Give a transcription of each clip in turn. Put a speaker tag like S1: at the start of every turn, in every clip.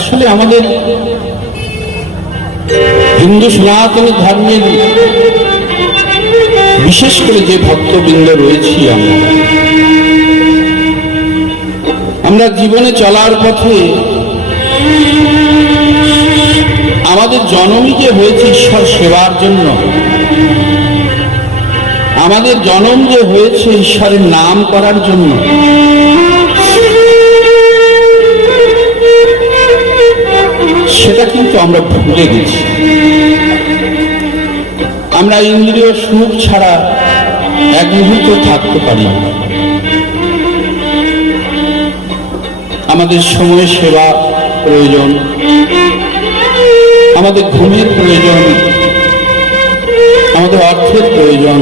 S1: আসলে আমাদের হিন্দু সনাতনী ধর্মের বিশেষ করে যে ভক্তবৃন্দ রয়েছি আমরা আমরা জীবনে চলার পথে আমাদের জন্মই যে হয়েছে ঈশ্বর সেবার জন্য, আমাদের জনম যে হয়েছে ঈশ্বরের নাম করার জন্য সেটা কিন্তু আমরা ভুলে গেছি। আমরা ইন্দ্রিয় সুখ ছাড়া এক মুহূর্ত থাকতে পারি আমাদের সময় সেবা প্রয়োজন, আমাদের ঘুমের প্রয়োজন, আমাদের অর্থের প্রয়োজন,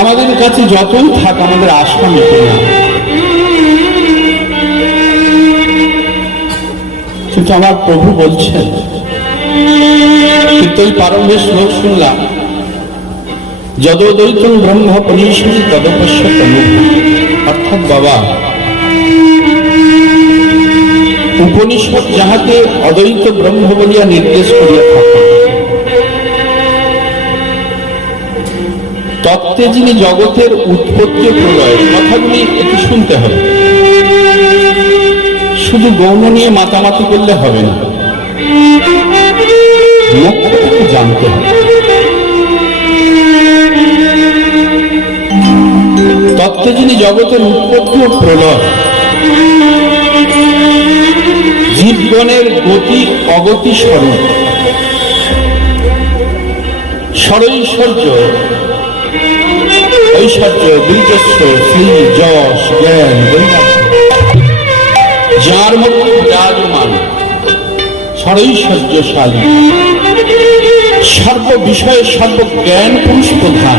S1: আমাদের কাছে যতই থাক আমাদের আশা মেটে না। কিন্তু আমার প্রভু বলছেন, কীর্তন প্রারম্ভে শ্লোক শুনলাম। যদোদৈতম ব্রহ্ম পরিষদি তদপশ্য অর্থাৎ বাবা উপনিষদ যাহাকে অদ্বৈত ব্রহ্ম বলিয়া নির্দেশ করিয়া থাকে তত্ত্বে যিনি জগতের উৎপত্তি প্রলয়, কথাগুলি একটু শুনতে হবে। শুধু গৌণ নিয়ে মাতামাতি করলে হবে না। লক্ষ্যটাকে জানতে হবে। তত্ত্বে যিনি জগতের উৎপত্তি ও প্রলয়, জীবগণের গতি অগতি স্বরূপ, স্বরৈশ্বর্য, ঐশ্বর্য বীর্যস্ব শ্রী, যশ, জ্ঞান বৈরাগ্য যার মধ্যে বিরাজমান সরৈশ্বর্যশালী সর্ব বিষয়ে সর্বজ্ঞান পুরুষ প্রধান।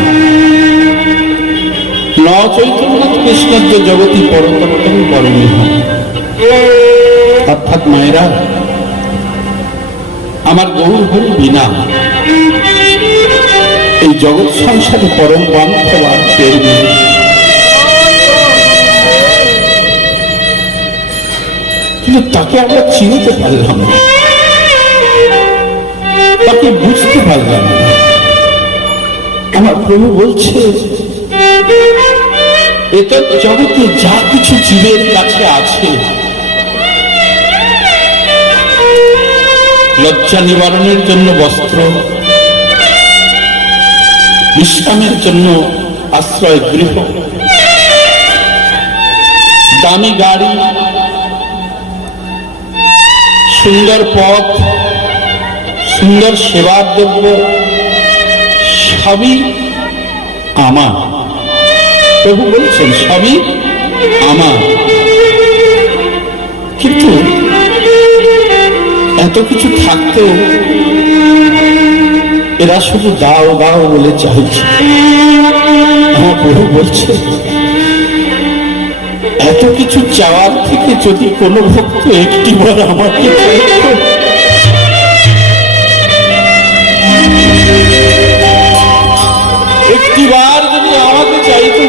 S1: ন চৈতন্যনাথ কৃষ্ণজ্ঞ জগতী পরতত্তম পরমিহ অর্থাৎ মায়েরা, আমার গৌর হরি বিনা। এই জগৎ সংসারে পরম বান্ধবাদ কেউ কিন্তু তাকে আমরা চিনতে পারলাম না। তাকে বুঝতে পারলাম না। আমার প্রভু বলছে এটা জগতে যা কিছু জীবের কাছে আছে, লজ্জা নিবারণের জন্য বস্ত্র বিশ্রামের জন্য আশ্রয় গৃহ, দামি গাড়ি সুন্দর পথ, সুন্দর সেবার দ্রব্য, সবই আমার। প্রভু বলছেন, সবই আমার। কিন্তু এত কিছু থাকতেও এরা শুধু দাও দাও বলে চাইছে। আমার প্রভু বলছে এত কিছু চাওয়ার থেকে যদি কোনো ভক্ত একটিবার আমাকে একটিবার যদি আমাকে চাইতো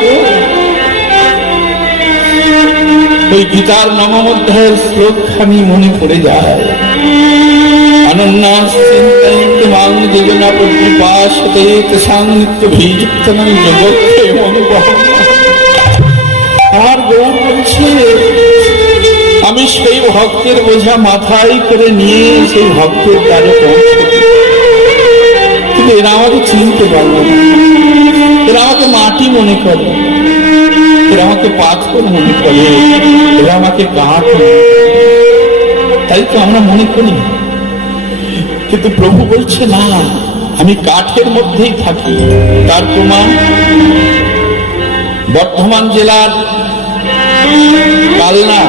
S1: ওই গীতার নবম অধ্যায়ের শ্লোকখানি মনে পড়ে যায়। অনন্যাস আর গৌর আমি সেই ভক্তের বোঝা মাথায় করে নিয়ে সেই ভক্তের দ্বারে পৌঁছে কিন্তু এরা আমাকে চিনতে পারল এরা আমাকে মাটি মনে করে। এরা আমাকে পাথর মনে করে। এরা আমাকে কাঠ মনে। তাই তো আমরা মনে করি। কিন্তু প্রভু বলছে, না, আমি কাঠের মধ্যেই থাকি। তার প্রমাণ বর্ধমান জেলার কালনা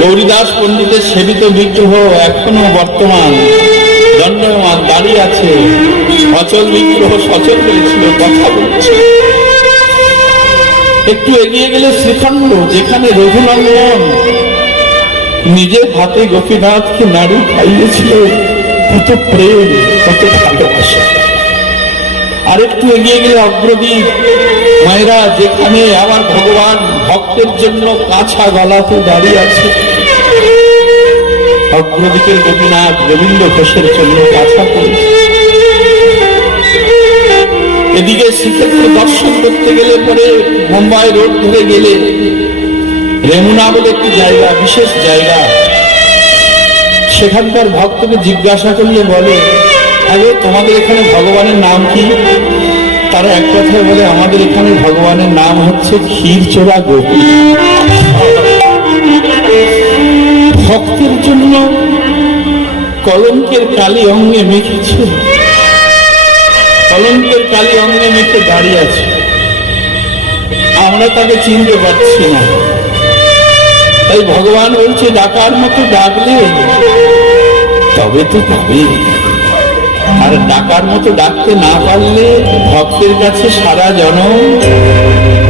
S1: গৌরীদাস পণ্ডিতের সেবিত বিগ্রহ এখনও বর্তমান। দণ্ডমান দাঁড়িয়ে আছে। অচল বিগ্রহ সচল হয়েছিল, কথা বলছে। একটু এগিয়ে গেলে শ্রীখণ্ড, যেখানে রঘুনন্দন নিজের হাতে গোপীনাথকে নাড়ু খাইয়েছিল। কত প্রেম, কত ভালোবাসা। আরেকটু এগিয়ে গেলে অগ্রদীপ, মায়েরা, যেখানে আমার ভগবান ভক্তের জন্য কাছা গলাতে দাঁড়িয়ে আছে। অগ্রদিকের গোপীনাথ গোবিন্দ ঘোষের জন্য কাছা পড়েছে এদিকে শ্রীক্ষেত্র দর্শন করতে গেলে পরে মুম্বাই রোড ধরে গেলে রেমুনা বলে একটি জায়গা, বিশেষ জায়গা। সেখানকার ভক্তকে জিজ্ঞাসা করলে বলে আগে তোমাদের এখানে ভগবানের নাম কি? তারা এক কথায় বলে, আমাদের এখানে ভগবানের নাম হচ্ছে ক্ষীরচোরা গোপী। ভক্তের জন্য কলঙ্কের কালি অঙ্গে মেখেছে। কলঙ্কের কালি অঙ্গে মেখে দাঁড়িয়ে আছে। আমরা তাকে চিনতে পারছি না। তাই ভগবান বলছে, ডাকার মতো ডাকলে তবে তো পাবে আর ডাকার মতো ডাকতে না পারলে ভক্তের কাছে সারা জনম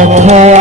S1: Okay.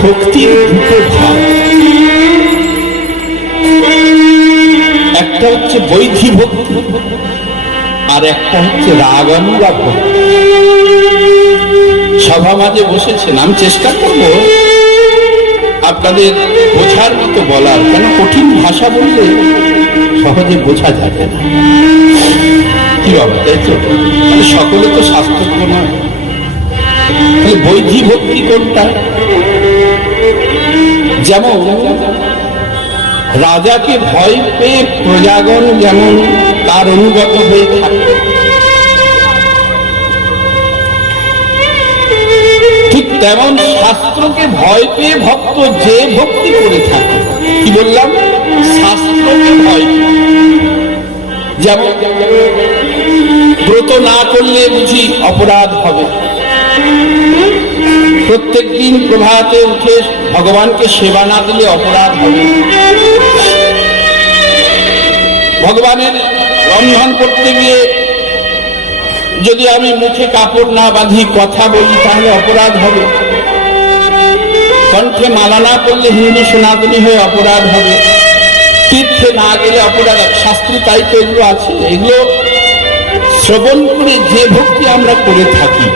S1: ভক্তির দুটো ভাগ একটা হচ্ছে বৈধি ভক্তি আর একটা হচ্ছে রাগানুরা ভক্তি সভা মাঝে বসেছেন, আমি চেষ্টা করব আপনাদের বোঝার মতো বলার। কেন কঠিন ভাষা বললে সহজে বোঝা যাবে না। কি বাবা তাই সকলে তো শাস্ত্রজ্ঞ নয়। বৈধি ভক্তি কোনটা? যেমন রাজাকে ভয় পেয়ে প্রজাগণ যেমন তার অনুগত হয়ে থাকে। ঠিক তেমন শাস্ত্রকে ভয় পেয়ে ভক্ত যে ভক্তি করে থাকে। কি বললাম? শাস্ত্রকে ভয়। যেমন ব্রত না করলে বুঝি অপরাধ হবে। প্রত্যেক দিন প্রভাতে উঠে ভগবানকে সেবা না দিলে অপরাধ হবে। ভগবানের রন্ধন করতে গিয়ে যদি আমি মুখে কাপড় না বাঁধি কথা বলি, তাহলে অপরাধ হবে। কণ্ঠে মালা না করলে হিন্দু সনাতনী হয়ে অপরাধ হবে। তীর্থে না গেলে অপরাধ শাস্ত্রে তাই তো এগুলো আছে। এগুলো শ্রবণ করে যে ভক্তি আমরা করে থাকি,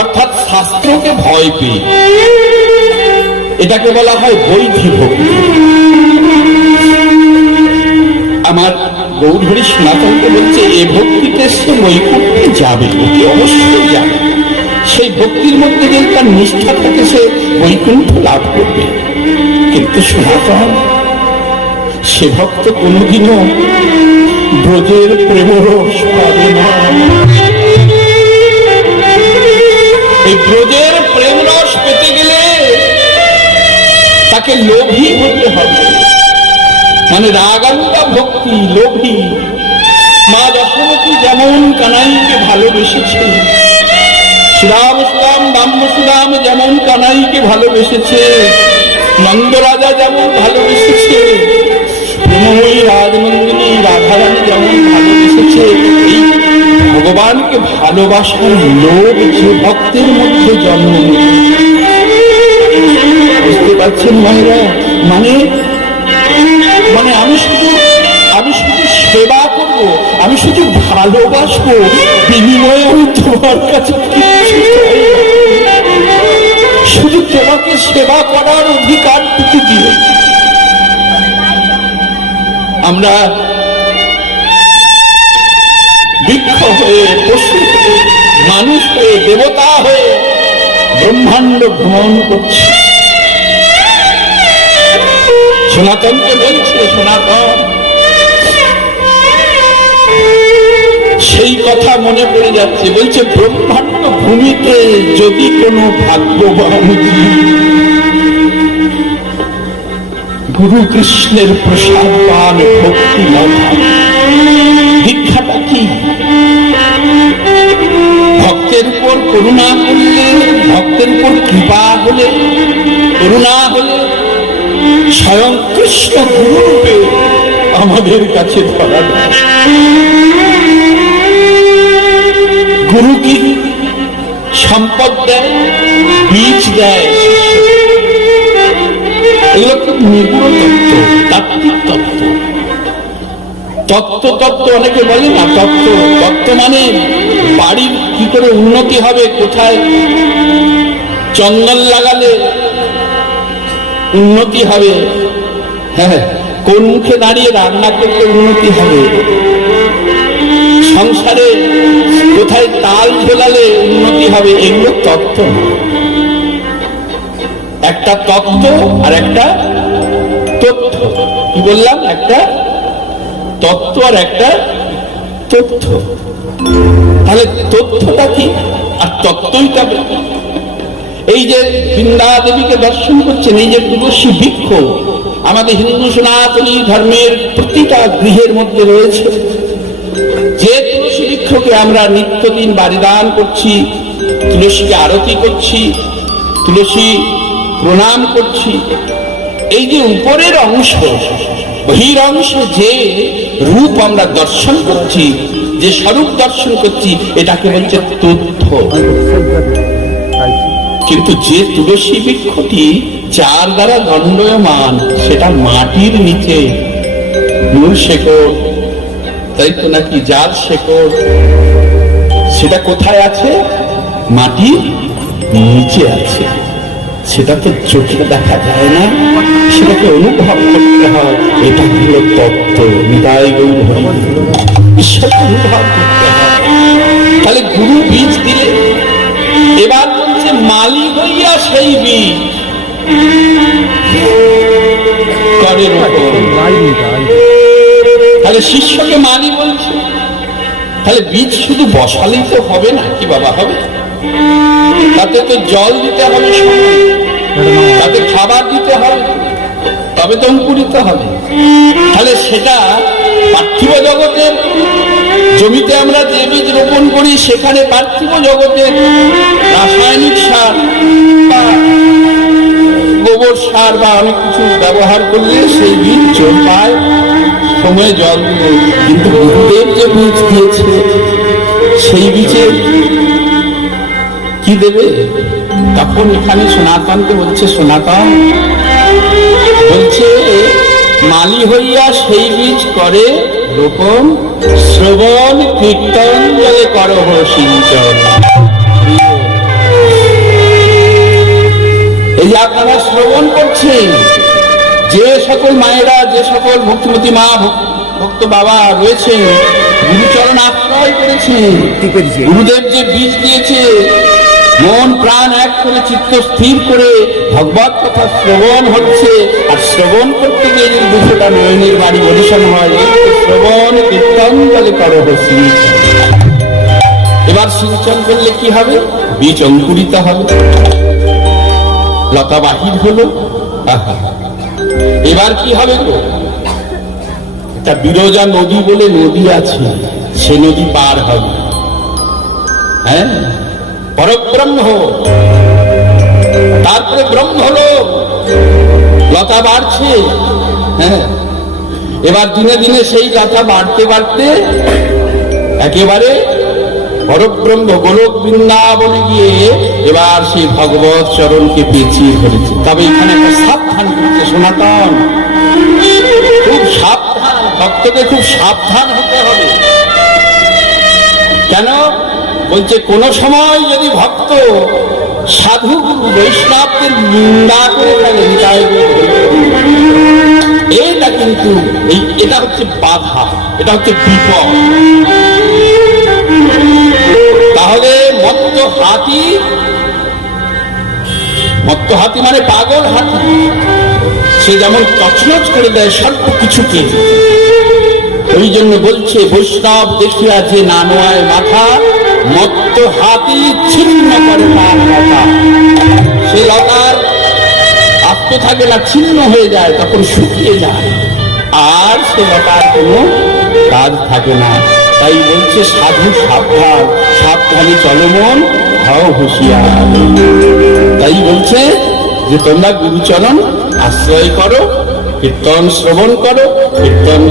S1: অর্থাৎ শাস্ত্রকে ভয় পেয়ে। এটাকে বলা হয় বৈধি ভক্তি। আমার গৌরহরি সনাতনকে বলছে, এ ভক্তিতে সে বৈকুণ্ঠে যাবে অবশ্যই যাবে। সেই ভক্তির মধ্যে যদি তার নিষ্ঠা থাকে সে বৈকুণ্ঠ লাভ করবে। কিন্তু সনাতন, সে ভক্ত কোনোদিনও ব্রজের প্রেমরস পাবে না। এই ব্রজের প্রেমরস পেতে গেলে তাকে লোভী হতে হবে। মানে রাগান্তা ভক্তি, লোভী। মা দশরথী যেমন কানাইকে ভালোবেসেছে শ্রীরাম সুরাম ব্রাহ্ম সুরাম যেমন কানাইকে ভালোবেসেছে, নন্দরাজা যেমন ভালোবেসেছে প্রেমময়ী রাজনন্দিনী রাধারানী যেমন ভালোবেসেছে, এই ভগবানকে ভালোবাসার লোভ যে ভক্তের মধ্যে জন্ম বুঝতে পারছেন মায়েরা মানে মানে আমি শুধু আমি শুধু সেবা করব, আমি শুধু ভালোবাসবো, বিনিময়ে আমি তোমার কাছে। শুধু তোমাকে সেবা করার অধিকার দিও। আমরা বৃক্ষ হয়ে, পশু হয়ে, মানুষ হয়ে, দেবতা হয়ে ব্রহ্মাণ্ড ভ্রমণ করছি। সনাতনকে বলছে, সনাতন। সেই কথা মনে পড়ে যাচ্ছে, বলছে, ব্রহ্মাণ্ড ভূমিতে যদি কোনো ভাগ্যবান গুরু কৃষ্ণের প্রসাদ পান ভক্তি লাভ উপর করুণা করলে, ভক্তের উপর কৃপা হলে, করুণা হলে স্বয়ং কৃষ্ণ গুরুরূপে আমাদের কাছে ধরা গুরু কি সম্পদ দেয়, বীজ দেয়? এগুলো খুব নিগুড় তত্ত্ব, তাত্ত্বিক তত্ত্ব। তত্ত্ব তত্ত্ব অনেকে বলে না, তত্ত্ব তত্ত্ব মানে বাড়ির কি করে উন্নতি হবে, কোথায় চন্দন লাগালে উন্নতি হবে? হ্যাঁ কোন মুখে দাঁড়িয়ে রান্না করলে উন্নতি হবে? সংসারে কোথায় তাল ঝোলালে উন্নতি হবে? এগুলো তত্ত্ব। একটা তত্ত্ব আর একটা তথ্য কি বললাম? একটা তত্ত্ব আর একটা তথ্য। তাহলে তথ্যটা কি? আর তত্ত্বইটা? এই যে বৃন্দা দেবীকে দর্শন করছেন, এই যে তুলসী বৃক্ষ, আমাদের হিন্দু সনাতনী ধর্মের প্রতিটা গৃহের মধ্যে রয়েছে। যে তুলসী বৃক্ষকে আমরা নিত্যদিন বারিদান করছি, তুলসীকে আরতি করছি, তুলসী প্রণাম করছি, এই যে উপরের অংশ বহির অংশ যে রূপ আমরা দর্শন করছি, যে স্বরূপ দর্শন করছি, এটাকে বলছে তথ্য কিন্তু যে তুলসী বৃক্ষটি যার দ্বারা দণ্ডয়মান সেটা মাটির নিচে, মূল শেকড়। তাই তো নাকি যার শেকড়? সেটা কোথায় আছে? মাটির নিচে আছে। সেটা তো চোখে দেখা যায় না। সেটাকে অনুভব করতে হয়। এটা হলো তত্ত্ব। ঈশ্বরকে অনুভব করতে তাহলে গুরু বীজ দিলে। এবার বলছে, মালি হইয়া সেই বীজ। তাহলে শিষ্যকে মালি বলছে। তাহলে বীজ শুধু বসালেই তো হবে না, কি বাবা হবে? তাতে তো জল দিতে হবে তাতে খাবার দিতে হবে। তবে তো অঙ্কুরিত হবে। তাহলে সেটা পার্থিব জগতের জমিতে আমরা যে বীজ রোপণ করি, সেখানে পার্থিব জগতের রাসায়নিক সার বা গোবর সার বা অনেক কিছু ব্যবহার করলে সেই বীজ চোপায় সময়ে জল কিন্তু গুরুদেব যে বীজ দিয়েছে, সেই বীজে কি দেবে? তখন এখানে সনাতনকে বলছে সনাতন বলছে মালি হইয়া সেই বীজ করে রোপণ শ্রবণ কীর্তন জলে করহ সিঞ্চন। এই যে আপনারা শ্রবণ করছেন। যে সকল মায়েরা যে সকল ভক্তিমতী মা ভক- ভক্ত বাবা রয়েছেন গুরুচরণ আশ্রয় করেছেন। গুরুদেব যে বীজ দিয়েছে মন, প্রাণ এক করে চিত্ত স্থির করে ভগবত কথা শ্রবণ হচ্ছে, আর শ্রবণ করতে গিয়ে যদি দুশোটা নয়নের বাড়ি বলিশন হয় শ্রবণ, কীর্তন বলে করো এবার সিঞ্চন করলে কি হবে? বীজ অঙ্কুরিত হবে। লতা বাহির হলো। এবার কি হবে গো? একটা বিরজা নদী বলে নদী আছে, সে নদী পার হবে। হ্যাঁ? পরব্রহ্ম। তারপরে ব্রহ্ম হলো লতা বাড়ছে। হ্যাঁ। এবার দিনে দিনে সেই লতা বাড়তে বাড়তে একেবারে পরব্রহ্ম গোলক বৃন্দাবনে গিয়ে এবার সেই ভগবত চরণকে পেঁচিয়ে ধরেছে। তবে এখানে একটা সাবধান করছে সনাতন। খুব সাবধান ভক্তকে খুব সাবধান হতে হবে। কেন? বলছে, কোন সময় যদি ভক্ত সাধু বৈষ্ণবদের নিন্দা করে ফেলে হৃদয় এটা কিন্তু এই, এটা হচ্ছে বাধা, এটা হচ্ছে বিপদ। তাহলে মত্ত হাতি মত্ত হাতি মানে পাগল হাতি। সে যেমন তছনছ করে দেয় সর্ব কিছুকে, ওই জন্য বলছে, বৈষ্ণব দেখিয়া যে নানোয়ায় মাথা মত্ত হাতি ছিন্ন করে তার মাথা সে লতার আত্ম থাকে না ছিন্ন হয়ে যায়, তখন শুকিয়ে যায়। আর সে লতার কোনো কাজ থাকে না। তাই বলছে, সাধু, সাবধান, সাবধানে চলমন হও হুঁশিয়ার। তাই বলছে যে, তোমরা গুরুচরণ আশ্রয় করো, কীর্তন শ্রবণ করো, কীর্তন